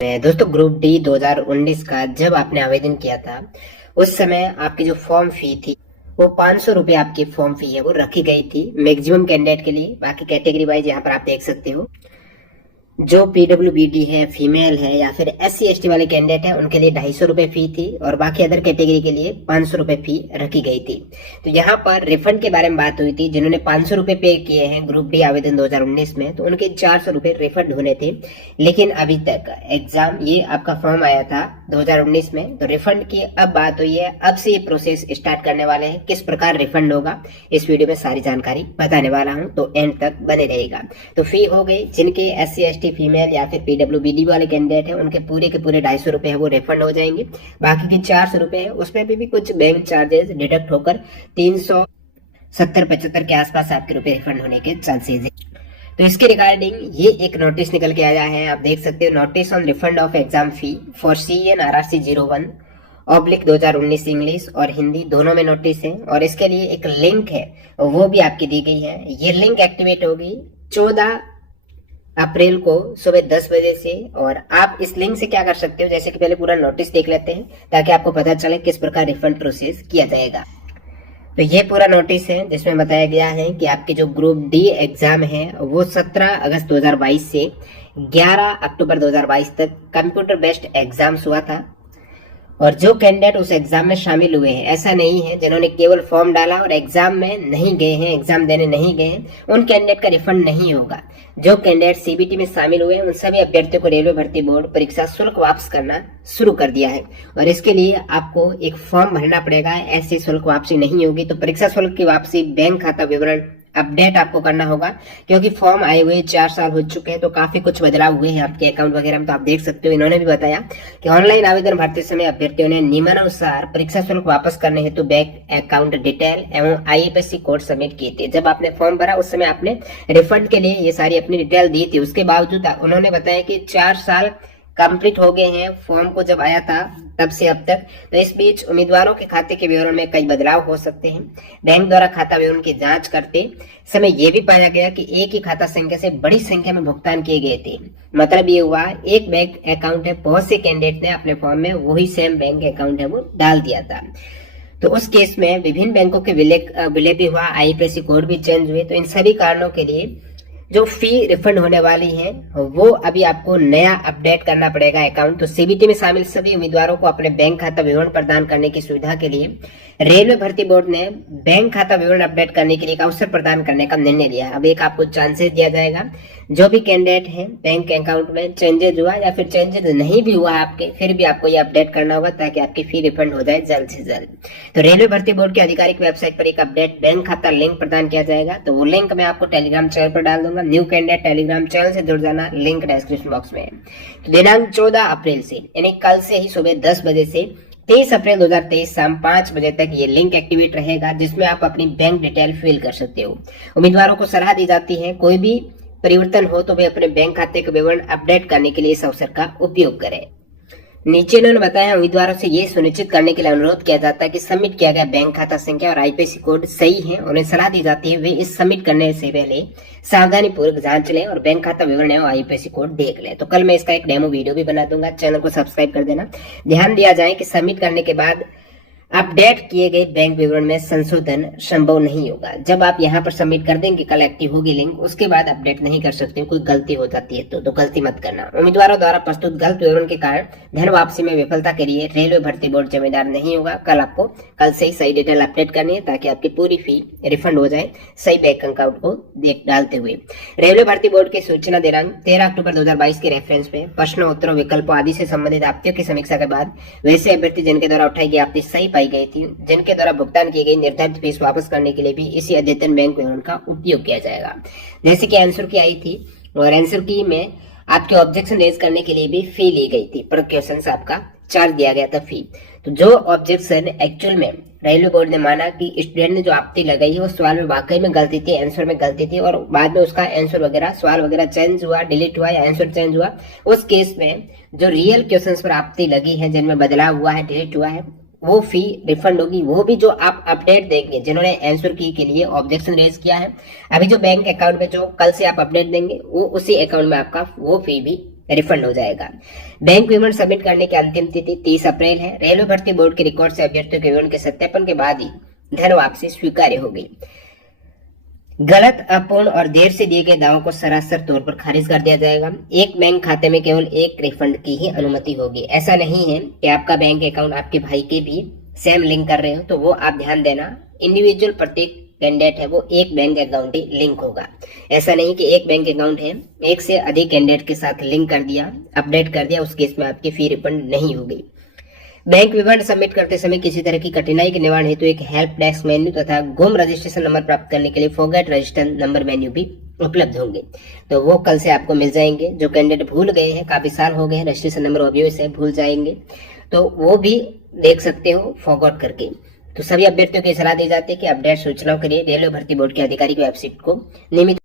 दोस्तों group D 2019 का जब आपने आवेदन किया था उस समय आपकी जो फॉर्म फी थी वो 500 रुपये आपकी फॉर्म फी है वो रखी गई थी मैक्सिमम कैंडिडेट के लिए। बाकी कैटेगरी वाइज यहाँ पर आप देख सकते हो, जो पीडब्ल्यूबीडी है, फीमेल है या फिर एससी एसटी वाले कैंडिडेट है उनके लिए 250 रुपए फी थी और बाकी अदर कैटेगरी के लिए 500 रुपए फी रखी गई थी। तो यहाँ पर रिफंड के बारे में बात हुई थी। जिन्होंने 500 रुपए पे किए हैं ग्रुप डी आवेदन 2019 में तो उनके 400 रुपए रिफंड होने थे, लेकिन अभी तक एग्जाम ये आपका फॉर्म आया था 2019 में तो रिफंड की अब बात हुई है। अब से ये प्रोसेस स्टार्ट करने वाले हैं। किस प्रकार रिफंड होगा इस वीडियो में सारी जानकारी बताने वाला हूँ, तो एंड तक बने रहेगा। तो फी हो गई, जिनके एससी एसटी फीमेल या फिर पीडब्ल्यूबीडी वाले कैंडिडेट है उनके पूरे के पूरे 250 रुपए है वो रिफंड हो जाएंगे। बाकी के 400 रुपए है उसमें भी कुछ बैंक चार्जेस डिडक्ट होकर 370-75 के आसपास आपके रुपए रिफंड होने के चांसेस है। तो इसके रिगार्डिंग ये एक नोटिस निकल के आया है, आप देख सकते हो, notice on refund of exam fee for CN RRC 01/2019 English और हिंदी दोनों में नोटिस है। और इसके लिए एक लिंक है वो भी आपकी दी गई है। ये लिंक एक्टिवेट होगी 14 अप्रैल को सुबह 10 बजे से। और आप इस लिंक से क्या कर सकते हो, जैसे कि पहले पूरा नोटिस देख लेते हैं ताकि आपको पता चले किस प्रकार रिफंड प्रोसेस किया जाएगा। तो ये पूरा नोटिस है जिसमें बताया गया है कि आपके जो ग्रुप डी एग्जाम है वो 17 अगस्त 2022 से 11 अक्टूबर 2022 तक कंप्यूटर बेस्ड एग्जाम्स हुआ था। और जो कैंडिडेट उस एग्जाम में शामिल हुए हैं, ऐसा नहीं है जिन्होंने केवल फॉर्म डाला और एग्जाम में नहीं गए हैं, एग्जाम देने नहीं गए हैं, उन कैंडिडेट का रिफंड नहीं होगा। जो कैंडिडेट सीबीटी में शामिल हुए हैं उन सभी अभ्यर्थियों को रेलवे भर्ती बोर्ड परीक्षा शुल्क वापस करना शुरू कर दिया है और इसके लिए आपको एक फॉर्म भरना पड़ेगा। ऐसे शुल्क वापसी नहीं होगी। तो परीक्षा शुल्क की वापसी, बैंक खाता विवरण अपडेट आपको करना होगा, क्योंकि फॉर्म आए हुए 4 साल हो चुके हैं तो काफी कुछ बदलाव हुए हैं आपके अकाउंट वगैरह में। तो आप देख सकते हो, इन्होंने भी बताया कि ऑनलाइन आवेदन भरते समय अभ्यर्थियों ने नियमानुसार परीक्षा शुल्क वापस करने हेतु बैंक अकाउंट डिटेल एवं IFSC कोड सबमिट किए थे। जब आपने फॉर्म भरा उस समय आपने रिफंड के लिए ये सारी अपनी डिटेल दी थी। उसके बावजूद उन्होंने बताया कि 4 साल कंप्लीट हो गए हैं फॉर्म को जब आया था तब से अब तक। तो इस बीच उम्मीदवारों के खाते के विवरण में कई बदलाव हो सकते हैं। बैंक द्वारा खाता विवरण की जांच करते समय यह भी पाया गया कि एक ही खाता संख्या से बड़ी संख्या में भुगतान किए गए थे। मतलब ये हुआ, एक बैंक अकाउंट है, बहुत से कैंडिडेट ने अपने फॉर्म में वही सेम बैंक अकाउंट है वो डाल दिया था। तो उस केस में विभिन्न बैंकों के विलय भी हुआ, IFSC कोड भी चेंज हुए। तो इन सभी कारणों के लिए जो फी रिफंड होने वाली है वो अभी आपको नया अपडेट करना पड़ेगा अकाउंट। तो सीबीटी में शामिल सभी उम्मीदवारों को अपने बैंक खाता विवरण प्रदान करने की सुविधा के लिए रेलवे भर्ती बोर्ड ने बैंक खाता विवरण अपडेट करने के लिए एक अवसर प्रदान करने का निर्णय लिया है। अब एक आपको चांसेस दिया जाएगा, जो भी कैंडिडेट है बैंक अकाउंट में चेंजेस हुआ या फिर चेंजेस नहीं भी हुआ आपके, फिर भी आपको ये अपडेट करना होगा ताकि आपकी फी रिफंड हो जाए जल्द से जल्द। तो रेलवे भर्ती बोर्ड की आधिकारिक वेबसाइट पर एक अपडेट बैंक खाता लिंक प्रदान किया जाएगा। तो वो लिंक मैं आपको टेलीग्राम चैनल पर डाल दूंगा। न्यू कैंडिडेट टेलीग्राम चैनल से जुड़ जाना, लिंक डिस्क्रिप्शन बॉक्स में है। तो दिनांक 14 अप्रैल से यानी कल से ही सुबह 10 बजे से 23 अप्रैल 2023 शाम 5 बजे तक ये लिंक एक्टिवेट रहेगा, जिसमें आप अपनी बैंक डिटेल फिल कर सकते हो। उम्मीदवारों को सलाह दी जाती है कोई भी परिवर्तन हो तो वे अपने बैंक खाते के विवरण अपडेट करने के लिए इस अवसर का उपयोग करें। नीचे इन्होंने बताया, उम्मीदवारों से ये सुनिश्चित करने के लिए अनुरोध किया जाता है कि सबमिट किया गया बैंक खाता संख्या और IFSC कोड सही है। उन्हें सलाह दी जाती है वे इस सबमिट करने से पहले सावधानी पूर्वक जांच लें और बैंक खाता विवरण और IFSC कोड देख लें। तो कल मैं इसका एक डेमो वीडियो भी बना दूंगा, चैनल को सब्सक्राइब कर देना। ध्यान दिया जाए कि सबमिट करने के बाद अपडेट किए गए बैंक विवरण में संशोधन संभव नहीं होगा। जब आप यहाँ पर सबमिट कर देंगे, कल एक्टिव होगी लिंक, उसके बाद अपडेट नहीं कर सकते, कोई गलती हो जाती है तो गलती मत करना। उम्मीदवारों द्वारा प्रस्तुत गलत विवरण के कारण धन वापसी में विफलता के लिए रेलवे भर्ती बोर्ड जिम्मेदार नहीं होगा। कल से ही सही डिटेल अपडेट करनी है ताकि आपकी पूरी फी रिफंड हो जाए सही बैंक अकाउंट को डालते हुए। रेलवे भर्ती बोर्ड की सूचना दिनांक 13 अक्टूबर 2022 के रेफरेंस में प्रश्नों, उत्तरों, विकल्पों आदि से संबंधित आपत्तियों की समीक्षा के बाद वैसे अभ्यर्थी जिनके द्वारा उठाई गई आपत्ति सही पाई गई थी, जिनके द्वारा भुगतान की गई निर्धारित फीस वापस करने के लिए भी इसी अद्यतन बैंक विवरण का उपयोग किया जाएगा। जैसे कि आंसर की आई थी और आंसर की में आपके ऑब्जेक्शन रेज करने के लिए भी फी ली गई थी, पर क्वेश्चन से आपका चार्ज दिया गया था फी। तो जो ऑब्जेक्शन एक्चुअल में रेलवे बोर्ड ने माना कि स्टूडेंट ने जो आपत्ति लगाई है उस सवाल में वाकई में गलती थी, आंसर में गलती थी और बाद में उसका आंसर वगैरह सवाल वगैरह चेंज हुआ, डिलीट हुआ या आंसर चेंज हुआ, उस केस में जो रियल क्वेश्चंस पर आपत्ति लगी है, जिनमें बदलाव हुआ है, डिलीट हुआ है, वो फी रिफंड होगी। वो भी जो आप अपडेट देंगे जिन्होंने आंसर की के लिए ऑब्जेक्शन रेज किया है, अभी जो बैंक अकाउंट में जो कल से आप अपडेट देंगे वो उसी अकाउंट में आपका वो फी भी रिफंड हो जाएगा। बैंक विवरण सबमिट करने की अंतिम तिथि 30 अप्रैल है। रेलवे भर्ती बोर्ड के रिकॉर्ड से अभ्यर्थियों के विवरण के सत्यापन के बाद ही धन वापसी स्वीकार्य होगी। गलत, अपूर्ण और देर से दिए गए दावों को सरासर तौर पर खारिज कर दिया जाएगा। एक बैंक खाते में केवल एक रिफंड की ही अनुमति होगी। ऐसा नहीं है कि आपका बैंक अकाउंट आपके भाई के भी सेम लिंक कर रहे हो, तो वो आप ध्यान देना। इंडिविजुअल प्रत्येक कैंडिडेट है वो एक बैंक अकाउंट ही लिंक होगा। ऐसा नहीं कि एक बैंक अकाउंट है, एक से अधिक कैंडिडेट के साथ लिंक कर दिया, अपडेट कर दिया, उस केस में आपकी फी रिफंड नहीं होगी। बैंक विवरण सबमिट करते समय किसी तरह की कठिनाई के निवारण हेतु एक हेल्प डेस्क मेन्यू तथा गुम रजिस्ट्रेशन नंबर प्राप्त करने के लिए फॉरगेट रजिस्ट्रेशन नंबर मेन्यू भी उपलब्ध होंगे, तो वो कल से आपको मिल जाएंगे। जो कैंडिडेट भूल गए हैं, काफी साल हो गए हैं, रजिस्ट्रेशन नंबर अभी से भूल जाएंगे, तो वो भी देख सकते हो फॉरगॉट करके। तो सभी अभ्यर्थियों की सलाह दी जाती है कि अपडेट सूचनाओं के लिए रेलवे भर्ती बोर्ड की आधिकारिक वेबसाइट को नियमित